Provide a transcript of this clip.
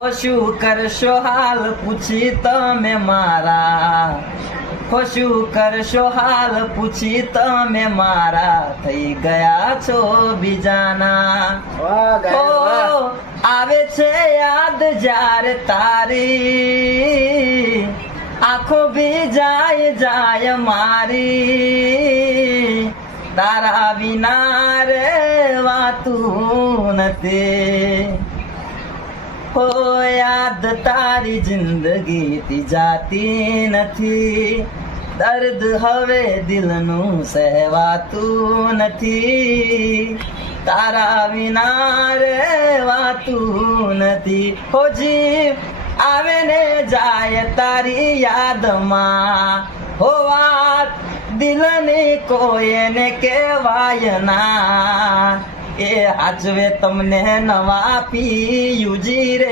શું કરશો હાલ પૂછી તમે મારા, શું કરશો હાલ પૂછી તમે મારા, થઈ ગયા છો બીજાના. ઓ આવે છે યાદ જ્યારે તારી, આંખો બી જાય મારી, તારા વિના રેવાતું નથી. હો યાદ તારી જિંદગી જાતી નથી, દર્દ હવે દિલનું સહેવાતું નથી, તારા વિના રહેવાતું નથી. હો જીવ આવે ને જાય તારી યાદમાં, હો વાત દિલની કોઈને કહેવાય ના, એ હાચવે તમને નવા પીયુજી રે.